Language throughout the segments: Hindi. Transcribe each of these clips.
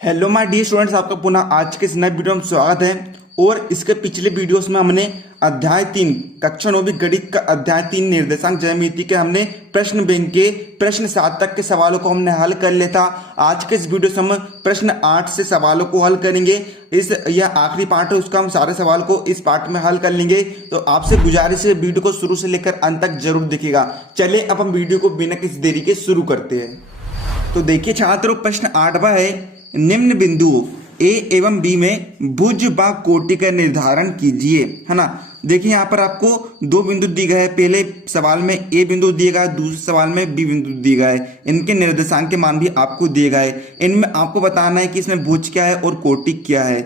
हेलो माय डियर स्टूडेंट्स, आपका पुनः आज के इस नए वीडियो में स्वागत है। और इसके पिछले वीडियोस में हमने अध्याय 3 कक्षा 9वीं गणित का अध्याय 3 निर्देशांक ज्यामिति के हमने प्रश्न बैंक के प्रश्न 7 तक के सवालों को हमने हल कर लिया था। आज के इस वीडियो से हम प्रश्न 8 से सवालों को हल करेंगे। यह आखिरी पार्ट है, उसका हम सारे सवाल को इस पार्ट में हल कर लेंगे। तो आपसे गुजारिश है वीडियो को शुरू से लेकर अंत तक जरूर देखिएगा। चलिए अब हम वीडियो को बिना किसी देरी के शुरू करते हैं। तो देखिए छात्रों, प्रश्न 8वां है, निम्न बिंदुओं ए एवं बी में भुज व कोटि का निर्धारण कीजिए, है ना। देखिए यहाँ पर आपको दो बिंदु दिए गए हैं। पहले सवाल में ए बिंदु दिए गया है, दूसरे सवाल में बी बिंदु दिए गए है। इनके निर्देशांक के मान भी आपको दिए गए हैं। इनमें आपको बताना है कि इसमें भुज क्या है और कोटि क्या है।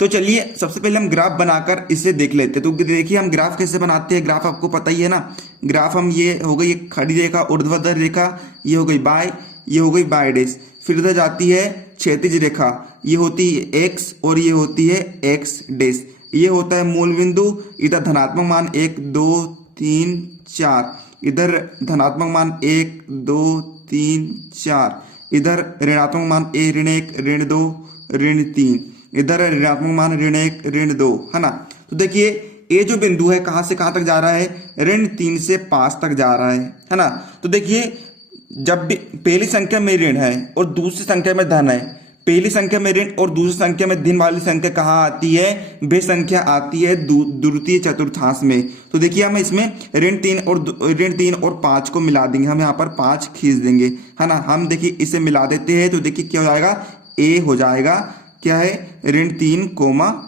तो चलिए सबसे पहले हम ग्राफ बनाकर इसे देख लेते हैं। तो देखिए हम ग्राफ कैसे बनाते हैं। ग्राफ आपको पता ही है ना। ग्राफ हम, ये हो गई एक खड़ी रेखा, ऊर्ध्वाधर रेखा, ये हो गई बाय, ये हो गई बाय डैश, फिर इधर जाती है क्षैतिज रेखा, ये होती है एक्स और ये होती है एक्स डैश। ये होता है मूल बिंदु। इधर धनात्मक मान 1 2 3 4, इधर धनात्मक मान 1 2 3 4, इधर ऋणात्मक मान ऋण 1 ऋण 2 ऋण 3, इधर ऋणात्मक मान ऋण 1 ऋण 2, है ना। तो देखिए ये जो बिंदु है कहां से कहां तक जा रहा है, ऋण 3 से 5 तक जा रहा है ना। तो देखिए जब भी पहली संख्या में ऋण है और दूसरी संख्या में धन है, पहली संख्या में ऋण और दूसरी संख्या में धन वाली संख्या कहाँ आती है, वे संख्या आती है द्वितीय चतुर्थांश में। तो देखिए हम इसमें ऋण 3 और 5 को मिला देंगे। हम यहाँ पर 5 खींच देंगे, है ना। हम देखिए इसे मिला देते हैं। तो देखिए क्या हो जाएगा, ए हो जाएगा, क्या है, ऋण 3,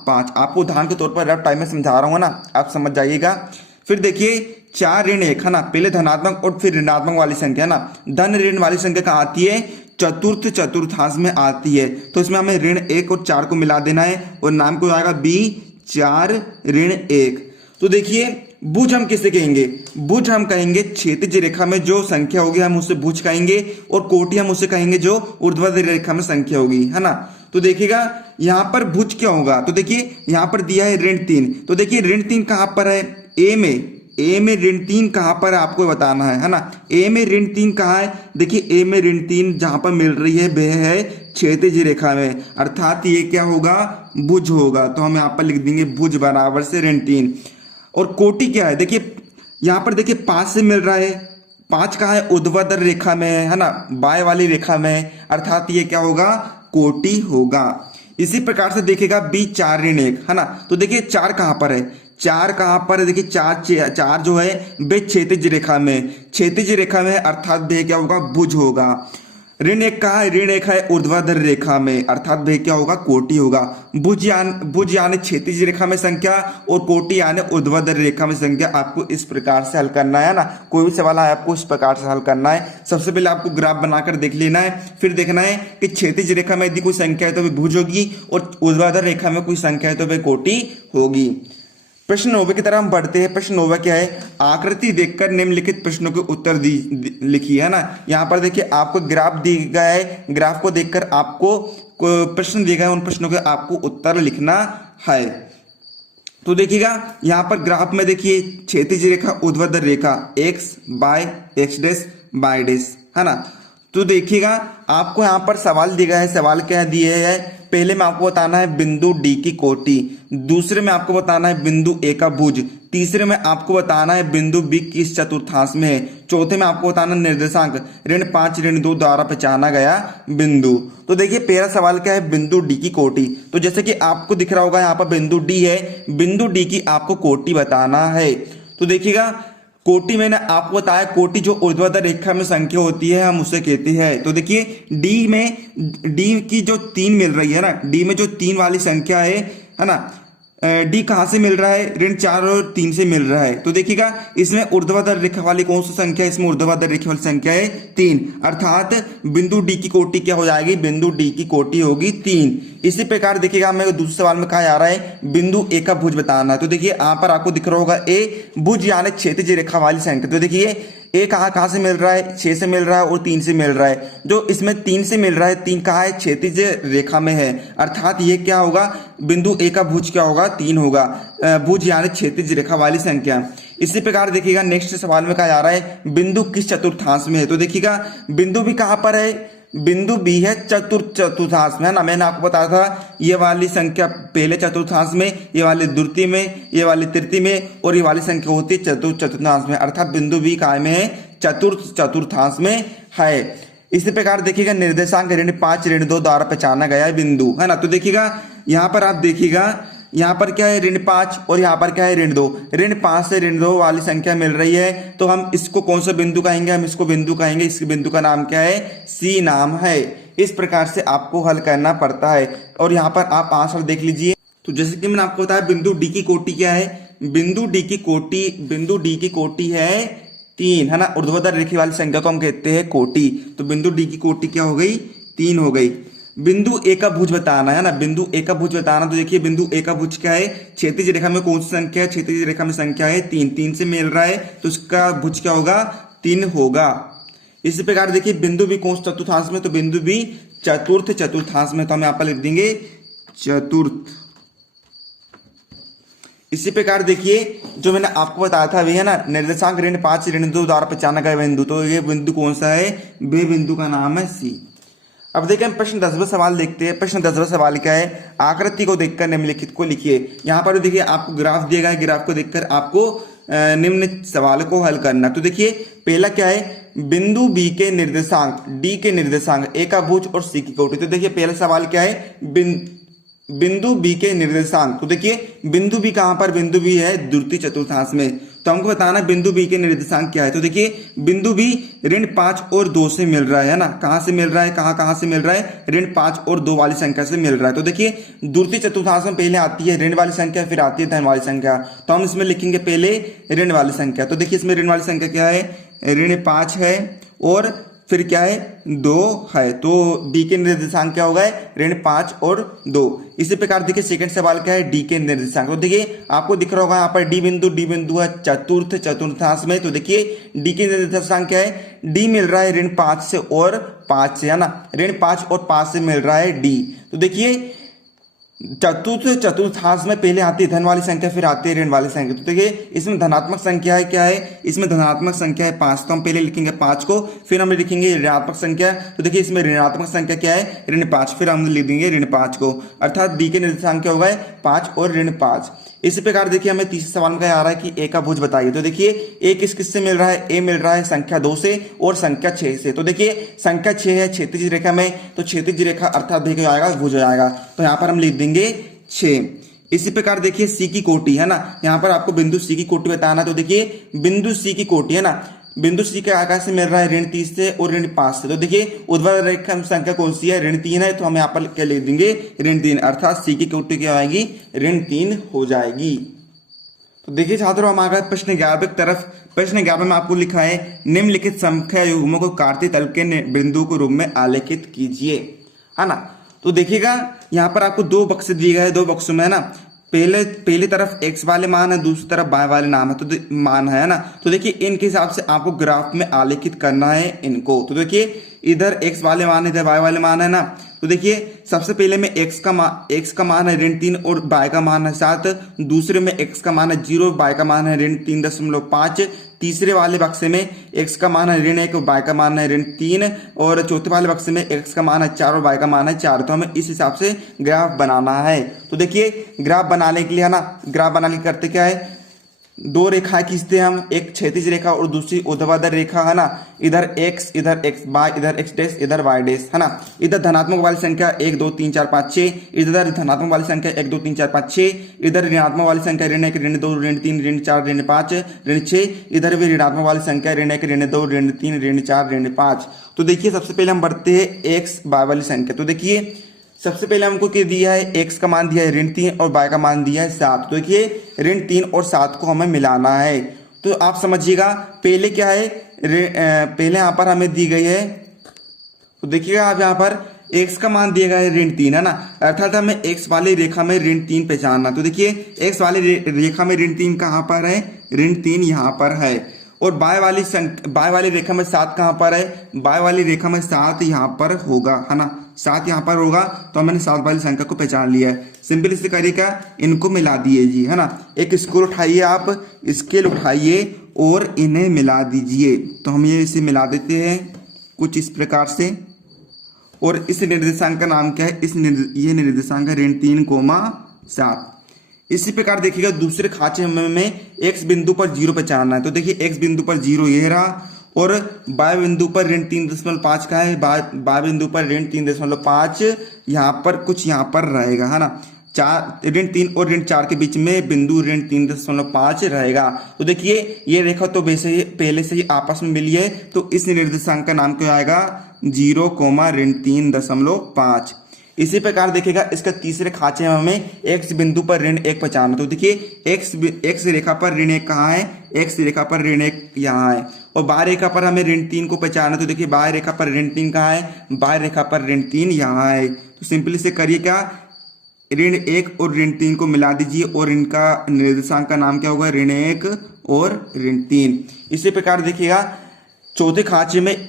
5। आपको उदाहरण के तौर पर रफ टाइम में समझा रहा हूँ ना, आप समझ जाइएगा। फिर देखिए 4 ऋण 1, है ना। पहले धनात्मक और फिर ऋणात्मक वाली संख्या, है ना। धन ऋण वाली संख्या कहाँ आती है, चतुर्थ चतुर्थांश में आती है। तो इसमें हमें ऋण 1 और 4 को मिला देना है और नाम को आएगा बी 4 ऋण 1। तो देखिए भुज हम किसे कहेंगे, भुज हम कहेंगे क्षैतिज रेखा में जो संख्या होगी हम उसे भुज कहेंगे, और कोटि हम उसे कहेंगे जो ऊर्ध्वाधर रेखा में संख्या होगी, है ना। तो देखिएगा यहाँ पर भुज क्या होगा। तो देखिए यहाँ पर दिया है ऋण 3। तो देखिए ऋण 3 कहाँ पर है, ए में ऋण 3 कहां पर है आपको बताना है ना। ए में ऋण 3 कहां है, देखिए ए में ऋण 3 जहां पर मिल रही है वह है क्षैतिज रेखा में, अर्थात ये क्या होगा, भुज होगा। तो हम यहाँ पर लिख देंगे भुज बराबर से ऋण 3। और कोटि क्या है, देखिए यहाँ पर देखिए 5 से मिल रहा है। 5 कहाँ है, ऊर्ध्वाधर रेखा में है ना, बाएं वाली रेखा में, अर्थात ये क्या होगा, कोटि होगा। इसी प्रकार से देखेगा बी 4 ऋण 1, है ना। तो देखिए 4 कहां पर है, 4 कहां पर है, देखिए 4 जो है वे क्षैतिज रेखा में, क्षैतिज रेखा में, अर्थात वे क्या होगा, भुज होगा। ऋण 1 कहां है, ऋण 1 है ऊर्ध्वाधर रेखा में, अर्थात वे क्या होगा, कोटि होगा। भुज यानी क्षैतिज रेखा में संख्या और कोटि यानी ऊर्ध्वाधर रेखा में संख्या। आपको इस प्रकार से हल करना है ना। कोई भी सवाल है आपको इस प्रकार से हल करना है। सबसे पहले आपको ग्राफ बनाकर देख लेना है, फिर देखना है कि क्षैतिज रेखा में यदि कोई संख्या है तो वे भुज होगी, और ऊर्ध्वाधर रेखा में कोई संख्या है तो वे कोटि होगी। प्रश्न 9 की तरह हम बढ़ते हैं। प्रश्न 9 क्या है, आकृति देखकर निम्नलिखित प्रश्नों के उत्तर लिखिए, है ना। यहाँ पर देखिए आपको ग्राफ दिया गया है, ग्राफ को देखकर आपको प्रश्न दिए गए, उन प्रश्नों के आपको उत्तर लिखना है। तो देखिएगा यहाँ पर ग्राफ में देखिए क्षैतिज रेखा, ऊर्ध्वाधर रेखा, X by X dash by dash, है ना। तो देखिएगा आपको यहाँ पर सवाल दिया गया है। सवाल क्या दिए है, पहले में आपको बताना है बिंदु डी की कोटि, दूसरे में आपको बताना है बिंदु ए का भुज, तीसरे में आपको बताना है बिंदु बी किस चतुर्थांश में है, चौथे में आपको बताना निर्देशांक ऋण 5 ऋण 2 द्वारा पहचाना गया बिंदु। तो देखिए पहला सवाल क्या है, बिंदु डी की कोटि। तो जैसे कि आपको दिख रहा होगा यहाँ पर बिंदु डी है, बिंदु डी की आपको कोटि बताना है। तो देखिएगा कोटि मैंने आपको बताया, कोटि जो ऊर्ध्वाधर रेखा में संख्या होती है हम उसे कहते हैं। तो देखिए डी की जो 3 मिल रही है ना, डी में जो 3 वाली संख्या है ना, डी कहां से मिल रहा है, ऋण 4 और 3 से मिल रहा है। तो देखिएगा इसमें ऊर्ध्वाधर रेखा वाली कौन सी संख्या है, इसमें ऊर्ध्वाधर रेखा वाली संख्या है 3, अर्थात बिंदु डी की कोटि क्या हो जाएगी, बिंदु डी की कोटि होगी 3। इसी प्रकार देखिएगा हमें दूसरे सवाल में कहा जा रहा है बिंदु ए का भुज बताना है। तो देखिए यहाँ पर आपको दिख रहा होगा ए भुज यानी क्षैतिज रेखा वाली संख्या। तो देखिए ए कहां से मिल रहा है, 6 से मिल रहा है और 3 से मिल रहा है। जो इसमें 3 से मिल रहा है, 3 कहां है, क्षैतिज रेखा में है, अर्थात ये क्या होगा, बिंदु ए का भुज क्या होगा, 3 होगा। भुज यानी क्षैतिज रेखा वाली संख्या। इसी प्रकार देखिएगा नेक्स्ट सवाल में कहा जा रहा है बिंदु किस चतुर्थांश में है। तो देखिएगा बिंदु भी कहां पर है, बिंदु बी है चतुर्थ चतुर्थांश में, है ना। मैंने आपको बताया था ये वाली संख्या पहले चतुर्थांश में, ये वाली द्वितीय में, ये वाली तृतीय में, और ये वाली संख्या होती है चतुर्थ चतुर्थांश में, अर्थात बिंदु बी काय में है, चतुर्थ चतुर्थांश में है। इसी प्रकार देखिएगा निर्देशांक ऋण 5 ऋण 2 द्वारा पहचाना गया है बिंदु, है ना। तो देखिएगा यहाँ पर आप देखिएगा यहाँ पर क्या है ऋण 5 और यहाँ पर क्या है ऋण 2। ऋण 5 से ऋण 2 वाली संख्या मिल रही है, तो हम इसको कौन सा बिंदु कहेंगे, हम इसको बिंदु कहेंगे। इस बिंदु का नाम क्या है, सी नाम है। इस प्रकार से आपको हल करना पड़ता है और यहाँ पर आप आंसर देख लीजिए। तो जैसे कि मैंने आपको बताया बिंदु डी की कोटि क्या है, बिंदु डी की कोटि है 3, है ना। ऊर्ध्वाधर रेखा वाली संख्या को हम कहते हैं कोटि। तो बिंदु डी की कोटि क्या हो गई, 3 हो गई। बिंदु ए का भुज बताना है ना, बिंदु ए का भुज बताना। तो देखिए बिंदु ए का भुज क्या है, क्षैतिज रेखा में कौन सी संख्या है, क्षैतिज रेखा में संख्या है 3, 3 से मिल रहा है, तो उसका भुज क्या होगा, 3 होगा। इसी प्रकार देखिए बिंदु बी कौन सा चतुर्थांश में, तो बिंदु बी चतुर्थ चतुर्थांश में, तो हम यहाँ पर लिख देंगे चतुर्थ। इसी प्रकार देखिए जो मैंने आपको बताया था अभी, है ना, निर्देशांक ऋण 5 ऋण 2 द्वारा पहचाना गया बिंदु, तो ये बिंदु कौन सा है, वे बिंदु का नाम है सी। अब देखिए हम प्रश्न 10वां सवाल देखते हैं। प्रश्न 10वां सवाल क्या है, आकृति को देखकर निम्नलिखित को लिखिए। यहाँ पर देखिए आपको ग्राफ दिया गया है, ग्राफ को देखकर आपको निम्न सवाल को हल करना। तो देखिए पहला क्या है, बिंदु बी के निर्देशांक, डी के निर्देशांक, ए का भुज और सी की कोटि। तो देखिए पहला सवाल क्या है, बिंदु बी के निर्देशांक। तो देखिए बिंदु बी कहां पर, बिंदु बी है द्वितीय चतुर्थांश में, तो हमको बताना बिंदु बी के निर्देशांक क्या है। तो देखिए बिंदु बी ऋण 5 और 2 से मिल रहा है ना। कहां से मिल रहा है, कहां से मिल रहा है, ऋण 5 और 2 वाली संख्या से मिल रहा है। तो देखिए द्वितीय चतुर्थांश में पहले आती है ऋण वाली संख्या, फिर आती है धन वाली संख्या, तो हम इसमें लिखेंगे पहले ऋण वाली संख्या। तो देखिए इसमें ऋण वाली संख्या क्या है, ऋण 5 है और फिर क्या है 2 है, तो डी के निर्देशांक क्या होगा, ऋण 5 और 2। इसी प्रकार देखिए सेकंड सवाल क्या है, डी के निर्देशांक। तो देखिए आपको दिख रहा होगा यहाँ पर डी बिंदु है चतुर्थ चतुर्थांश में। तो देखिए डी के निर्देशांक क्या है, डी मिल रहा है ऋण 5 से और 5 से, है ना, ऋण 5 और 5 से मिल रहा है डी। तो देखिए चतुर्थ चतुर्थांश में पहले आती है धन वाली संख्या, फिर आती है ऋण वाली संख्या। तो देखिए इसमें धनात्मक संख्या है, क्या है, इसमें धनात्मक संख्या है 5, तो हम पहले लिखेंगे 5 को, फिर हम लिखेंगे ऋणात्मक संख्या। तो देखिए इसमें ऋणात्मक संख्या क्या है, ऋण 5, फिर हम लिख देंगे ऋण 5 को, अर्थात डी के निर्देशांक क्या होगा, 5 और ऋण 5। इसी प्रकार देखिए हमें तीसरे सवाल में क्या आ रहा है कि ए का भुज बताइए। तो देखिए ए किस से मिल रहा है, ए मिल रहा है संख्या 2 से और संख्या 6 से। तो देखिए संख्या 6 है क्षैतिज रेखा में, तो क्षैतिज रेखा अर्थात देखिए आएगा भुज हो जाएगा, तो यहाँ पर हम लिख देंगे 6। इसी प्रकार देखिए सी की कोटि, है ना, यहाँ पर आपको बिंदु सी की कोटि बताना। तो देखिए बिंदु सी की कोटि, है ना, बिंदु सी के आकार से मिल रहा है ऋण 30 से और ऋण 5 से। तो देखिए ऊर्ध्वाधर रेखा संख्या कौन सी है, ऋण 3 है, तो हम यहाँ पर क्या लिख देंगे, ऋण 3, अर्थात सी की कोटि क्या आएगी, ऋण 3 हो जाएगी। तो देखिए छात्रों हम आ गए प्रश्न 11 की तरफ। प्रश्न 11 में आपको लिखा है निम्नलिखित संख्या युग्मों को काटते तल के बिंदु के रूप में आलेखित कीजिए, है ना। तो देखिएगा यहाँ पर आपको 2 बक्से दिए गए हैं, 2 बक्सों में, है ना, पहली तरफ x वाले मान है, दूसरी तरफ y वाले नाम है, तो मान है ना। तो देखिए इनके हिसाब से आपको ग्राफ में आलेखित करना है इनको। तो देखिए इधर x वाले मान है, इधर y वाले मान है ना। तो देखिए सबसे पहले में x का मान है ऋण 3 और y का मान है 7, दूसरे में x का मान है 0, y का मान है ऋण 3.5, तीसरे वाले बक्से में x का मान है ऋण 1 और y का मान है ऋण 3, और चौथे वाले बक्से में x का मान है 4 और y का मान है 4। तो हमें इस हिसाब से ग्राफ बनाना है। तो देखिए ग्राफ बनाने के लिए, है ना, ग्राफ बनाने के करते क्या है, 2 रेखाएं खींचते हैं हम, एक क्षैतिज रेखा और दूसरी ऊर्ध्वाधर रेखा, है ना। इधर x, इधर x y, इधर x डैश, इधर y डैश, है ना। इधर धनात्मक वाली संख्या 1 2 3 4 5 6, इधर धनात्मक वाली संख्या 1 2 3 4 5 6, इधर ऋणात्मक वाली संख्या ऋण 1 ऋण 2 ऋण 3 ऋण 4 ऋण 5 ऋण 6, इधर भी ऋणात्मक वाली संख्या ऋण 1 ऋण 2 ऋण 3 ऋण 4 ऋण 5। तो देखिए सबसे पहले हम बढ़ते हैं x y वाली संख्या। तो देखिए सबसे पहले हमको क्या दिया है, x का मान दिया है ऋण 3 और y का मान दिया है 7। तो देखिए ऋण 3 और 7 को हमें मिलाना है। तो आप समझिएगा पहले क्या है, पहले यहाँ पर हमें दी गई है, तो देखिएगा आप यहाँ पर x का मान दिया गया है ऋण 3, है ना, अर्थात हमें x वाली रेखा में ऋण 3 पहचानना। तो देखिए x वाली रेखा में ऋण 3 कहाँ पर है, ऋण 3 यहाँ पर है, और y वाली रेखा में 7 कहाँ पर है, y वाली रेखा में 7 यहाँ पर होगा, है ना, 7 यहाँ पर होगा। तो मैंने 7 वाली संख्या को पहचान लिया है। सिंपल इसी तरीका इनको मिला दिए जी, है ना। एक स्केल उठाइए, आप स्केल उठाइए और इन्हें मिला दीजिए। तो हम ये इसे मिला देते हैं कुछ इस प्रकार से। और इस निर्देशांक का नाम क्या है, ये निर्देशांक है ऋण 3,7। इसी प्रकार देखिएगा दूसरे खांचे में x बिंदु पर 0 पे चढ़ाना है। तो देखिए x बिंदु पर 0 ये रहा और y बिंदु पर ऋण 3.5 का है, y बिंदु पर ऋण 3.5 यहाँ पर कुछ यहाँ पर रहेगा, है ना। ऋण 3 और ऋण 4 के बीच में बिंदु ऋण 3.5 रहेगा। तो देखिए ये रेखा तो वैसे ही पहले से ही आपस में मिली है, तो इस निर्देशांक का नाम क्या आएगा, 0, ऋण 3.5। इसी प्रकार देखिएगा इसका तीसरे खांचे में हमें x बिंदु पर ऋण 1 पहचानना। तो देखिए x रेखा पर ऋण 1 कहाँ है, x रेखा पर ऋण 1 यहाँ है और बाह्य रेखा पर हमें ऋण 3 को पहचानना। तो देखिए बाह्य रेखा पर ऋण 3 कहाँ है, बाह्य रेखा पर ऋण 3 यहाँ है। तो सिंपली से करिए क्या, ऋण 1 और ऋण 3 को मिला दीजिए और इनका निर्देशांक का नाम क्या होगा, ऋण 1 और ऋण 3। इसी प्रकार देखिएगा चौथे खांचे में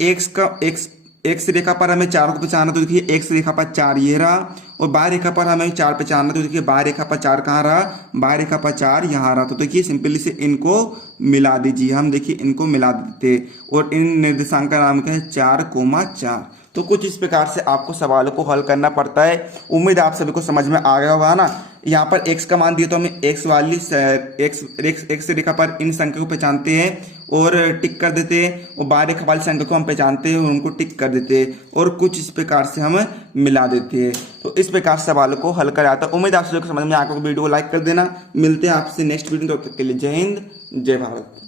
x रेखा पर हमें 4 को पहचानना। तो देखिए x रेखा पर 4 ये रहा और बाह्य रेखा पर हमें 4 पहचानना। तो देखिए बाह्य रेखा पर 4 कहाँ रहा, बाह्य रेखा पर 4 यहाँ रहा। तो देखिए सिंपली से इनको मिला दीजिए, हम देखिए इनको मिला देते और इन निर्देशांक का नाम क्या है, 4,4। तो कुछ इस प्रकार से आपको सवालों को हल करना पड़ता है। उम्मीद आप सभी को समझ में आ गया होगा ना। यहाँ पर x का मान दिया तो हमें x वाली x रेखा पर इन संख्या को पहचानते हैं और टिक कर देते हैं और बाह्य रेखा वाली संख्या को हम पहचानते हैं और उनको टिक कर देते हैं और कुछ इस प्रकार से हम मिला देते हैं। तो इस प्रकार सवालों को हल कर आता है। उम्मीद आप सभी को समझ में आकर वीडियो को लाइक कर देना। मिलते हैं आपसे नेक्स्ट वीडियो, तब तक के लिए जय हिंद, जय भारत।